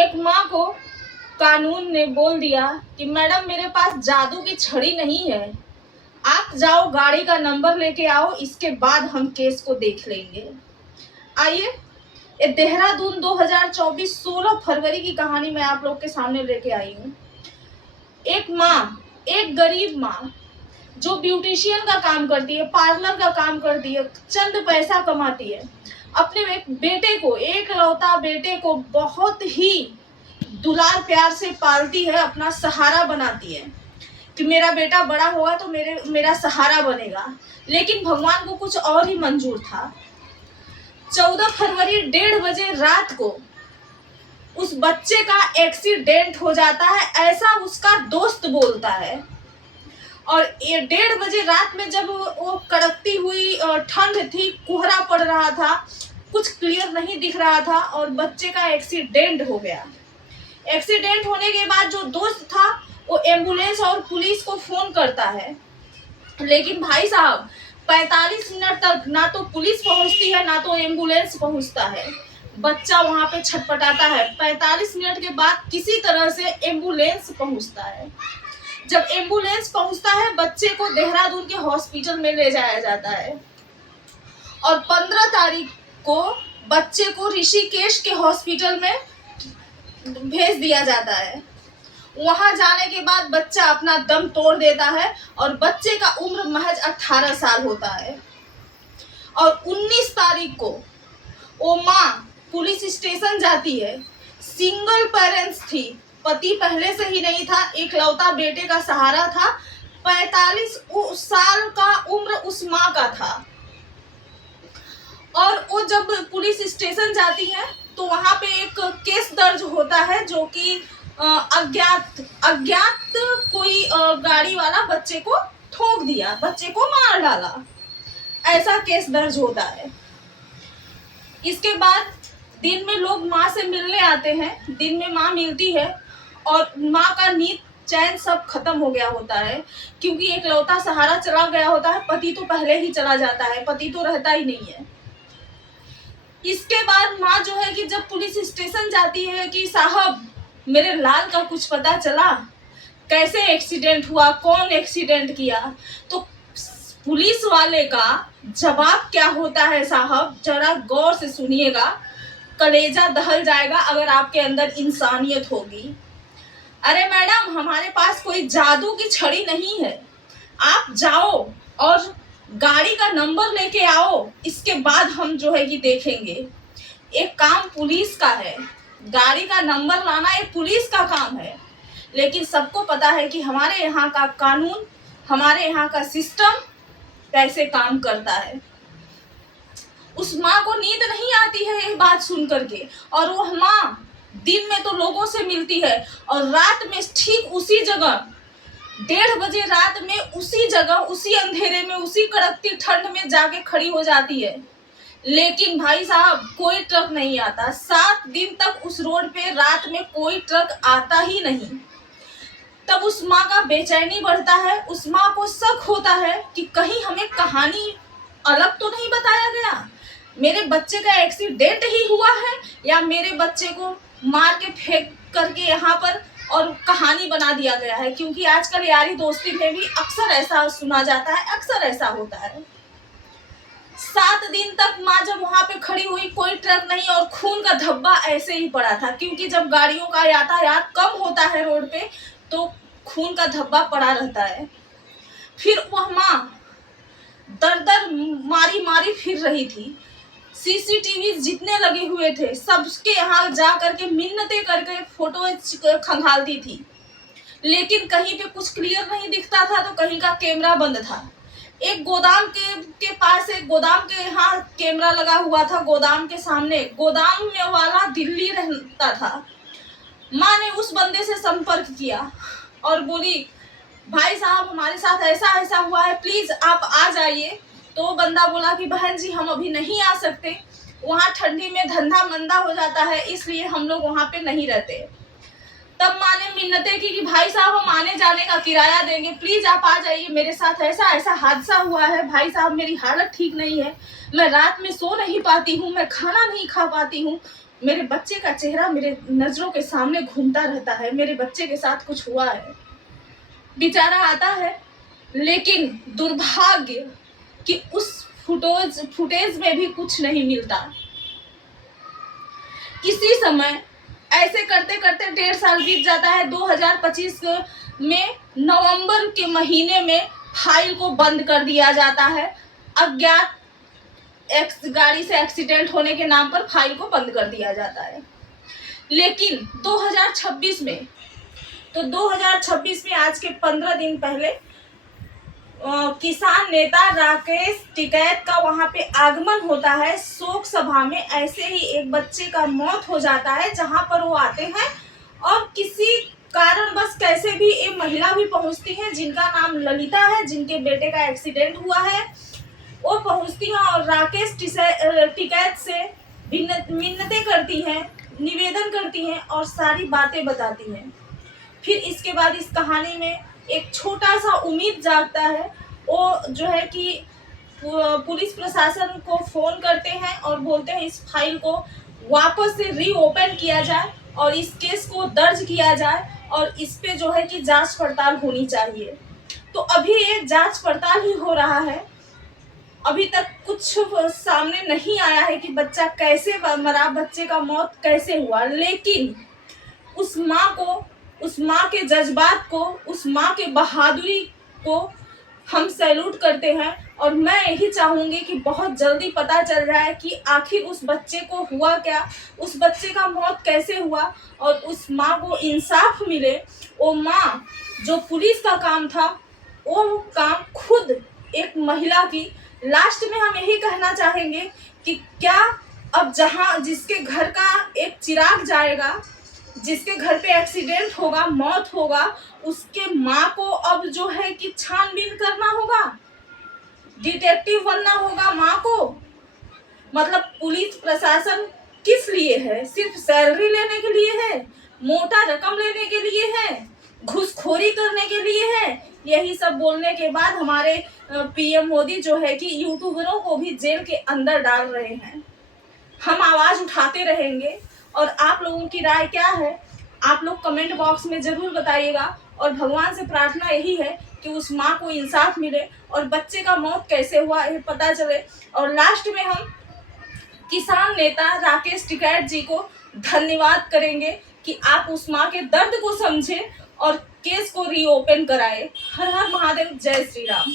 एक माँ को कानून ने बोल दिया कि मैडम मेरे पास जादू की छड़ी नहीं है, आप जाओ गाड़ी का नंबर लेके आओ, इसके बाद हम केस को देख लेंगे। आइए, ये देहरादून 2024 16 फरवरी की कहानी मैं आप लोग के सामने लेके आई हूँ। एक माँ, एक गरीब माँ जो ब्यूटिशियन का काम करती है, पार्लर का काम करती है, चंद पैसा कमाती है, अपने एक बेटे को, एक लौता बेटे को बहुत ही दुलार प्यार से पालती है, अपना सहारा बनाती है कि मेरा बेटा बड़ा होगा तो मेरा सहारा बनेगा। लेकिन भगवान को कुछ और ही मंजूर था। 14 फरवरी 1:30 बजे रात को उस बच्चे का एक्सीडेंट हो जाता है, ऐसा उसका दोस्त बोलता है। और 1:30 बजे रात में जब वो कड़कती हुई ठंड थी, कोहरा पड़ रहा था, कुछ क्लियर नहीं दिख रहा था और बच्चे का एक्सीडेंट हो गया। एक्सीडेंट होने के बाद जो दोस्त था वो एम्बुलेंस और पुलिस को फोन करता है, लेकिन भाई साहब 45 मिनट तक ना तो पुलिस पहुंचती है ना तो एम्बुलेंस पहुंचता है। बच्चा वहां पे छटपटाता है। 45 मिनट के बाद किसी तरह से एम्बुलेंस पहुंचता है। जब एम्बुलेंस पहुंचता है, बच्चे को देहरादून के हॉस्पिटल में ले जाया जाता है और 15 तारीख को बच्चे को ऋषिकेश के हॉस्पिटल में भेज दिया जाता है। वहां जाने के बाद बच्चा अपना दम तोड़ देता है और बच्चे का उम्र महज 18 साल होता है। और 19 तारीख को वो माँ पुलिस स्टेशन जाती है। सिंगल पेरेंट्स थी, पति पहले से ही नहीं था, एक लौता बेटे का सहारा था। 45 साल का उम्र उस माँ का था। और वो जब पुलिस स्टेशन जाती है तो वहां पे एक केस दर्ज होता है, जो कि अज्ञात कोई गाड़ी वाला बच्चे को ठोक दिया, बच्चे को मार डाला, ऐसा केस दर्ज होता है। इसके बाद दिन में लोग माँ से मिलने आते हैं, दिन में माँ मिलती है और माँ का नींद चैन सब खत्म हो गया होता है, क्योंकि एक लौता सहारा चला गया होता है। पति तो पहले ही चला जाता है, पति तो रहता ही नहीं है। इसके बाद माँ जो है कि जब पुलिस स्टेशन जाती है कि साहब मेरे लाल का कुछ पता चला, कैसे एक्सीडेंट हुआ, कौन एक्सीडेंट किया, तो पुलिस वाले का जवाब क्या होता है साहब, जरा गौर से सुनिएगा, कलेजा दहल जाएगा अगर आपके अंदर इंसानियत होगी। अरे मैडम, हमारे पास कोई जादू की छड़ी नहीं है, आप जाओ और गाड़ी का नंबर लेके आओ, इसके बाद हम जो है कि देखेंगे। एक काम पुलिस का है, गाड़ी का नंबर लाना एक पुलिस का काम है। लेकिन सबको पता है कि हमारे यहाँ का कानून, हमारे यहाँ का सिस्टम कैसे काम करता है। उस माँ को नींद नहीं आती है ये बात सुन करके, और वो माँ दिन में तो लोगों से मिलती है और रात में ठीक उसी जगह 1:30 बजे रात में उसी जगह, उसी अंधेरे में, उसी कड़कती ठंड में जाके खड़ी हो जाती है। लेकिन भाई साहब कोई ट्रक नहीं आता। 7 दिन तक उस रोड पे रात में कोई ट्रक आता ही नहीं। तब उस माँ का बेचैनी बढ़ता है, उस माँ को शक होता है कि कहीं हमें कहानी अलग तो नहीं बताया गया, मेरे बच्चे का एक्सीडेंट ही हुआ है या मेरे बच्चे को मार के फेंक करके यहाँ पर और कहानी बना दिया गया है। क्योंकि आजकल यारी दोस्ती में भी अक्सर ऐसा सुना जाता है, अक्सर ऐसा होता है। 7 दिन तक माँ जब वहां पे खड़ी हुई, कोई ट्रक नहीं और खून का धब्बा ऐसे ही पड़ा था, क्योंकि जब गाड़ियों का यातायात कम होता है रोड पे तो खून का धब्बा पड़ा रहता है। फिर वह माँ दर दर मारी मारी फिर रही थी। सीसीटीवी जितने लगे हुए थे सबके यहाँ जा करके मिन्नतें करके फोटो खंगालती थी, लेकिन कहीं पे कुछ क्लियर नहीं दिखता था तो कहीं का कैमरा बंद था। एक गोदाम के पास, एक गोदाम के यहाँ कैमरा लगा हुआ था, गोदाम के सामने। गोदाम में वाला दिल्ली रहता था। माँ ने उस बंदे से संपर्क किया और बोली भाई साहब हमारे साथ ऐसा ऐसा हुआ है, प्लीज आप आ जाइए। तो वो बंदा बोला कि बहन जी हम अभी नहीं आ सकते, वहाँ ठंडी में धंधा मंदा हो जाता है, इसलिए हम लोग वहाँ पे नहीं रहते। तब माँ ने मिन्नतें की कि भाई साहब हम आने जाने का किराया देंगे, प्लीज आप आ जाइए, मेरे साथ ऐसा ऐसा हादसा हुआ है, भाई साहब मेरी हालत ठीक नहीं है, मैं रात में सो नहीं पाती हूँ, मैं खाना नहीं खा पाती हूँ, मेरे बच्चे का चेहरा मेरे नजरों के सामने घूमता रहता है, मेरे बच्चे के साथ कुछ हुआ है। बेचारा आता है, लेकिन दुर्भाग्य कि उस फुटेज में भी कुछ नहीं मिलता। इसी समय ऐसे करते करते 1.5 साल बीत जाता है। 2025 में नवंबर के महीने में फाइल को बंद कर दिया जाता है। अज्ञात गाड़ी से एक्सीडेंट होने के नाम पर फाइल को बंद कर दिया जाता है। लेकिन 2026 में, तो 2026 में आज के 15 दिन पहले किसान नेता राकेश टिकैत का वहां पे आगमन होता है। शोक सभा में ऐसे ही एक बच्चे का मौत हो जाता है, जहां पर वो आते हैं और किसी कारण बस कैसे भी एक महिला भी पहुंचती है जिनका नाम ललिता है, जिनके बेटे का एक्सीडेंट हुआ है। वो पहुंचती हैं और राकेश टिकैत से मिन्नतें करती हैं, निवेदन करती हैं और सारी बातें बताती हैं। फिर इसके बाद इस कहानी में एक छोटा सा उम्मीद जागता है। वो जो है कि पुलिस प्रशासन को फोन करते हैं और बोलते हैं इस फाइल को वापस से रीओपन किया जाए और इस केस को दर्ज किया जाए और इस पे जो है कि जांच पड़ताल होनी चाहिए। तो अभी ये जांच पड़ताल ही हो रहा है। अभी तक कुछ सामने नहीं आया है कि बच्चा कैसे मरा, बच्चे का मौत कैसे हुआ। लेकिन उस माँ के जज्बात को, उस माँ के बहादुरी को हम सैल्यूट करते हैं। और मैं यही चाहूँगी कि बहुत जल्दी पता चल जाए कि आखिर उस बच्चे को हुआ क्या, उस बच्चे का मौत कैसे हुआ और उस माँ को इंसाफ मिले। वो माँ, जो पुलिस का काम था, वो काम खुद एक महिला की। लास्ट में हम यही कहना चाहेंगे कि क्या अब जिसके घर का एक चिराग जाएगा, जिसके घर पे एक्सीडेंट होगा, मौत होगा, उसके माँ को अब जो है कि छानबीन करना होगा, डिटेक्टिव बनना होगा माँ को। मतलब पुलिस प्रशासन किस लिए है? सिर्फ सैलरी लेने के लिए है? मोटा रकम लेने के लिए है? घूसखोरी करने के लिए है? यही सब बोलने के बाद हमारे पीएम मोदी जो है कि यूट्यूबरों को भी जेल के अंदर डाल रहे हैं। हम आवाज उठाते रहेंगे। और आप लोगों की राय क्या है, आप लोग कमेंट बॉक्स में जरूर बताइएगा। और भगवान से प्रार्थना यही है कि उस माँ को इंसाफ मिले और बच्चे का मौत कैसे हुआ ये पता चले। और लास्ट में हम किसान नेता राकेश टिकैत जी को धन्यवाद करेंगे कि आप उस माँ के दर्द को समझे और केस को रीओपन कराए। हर हर महादेव, जय श्री राम।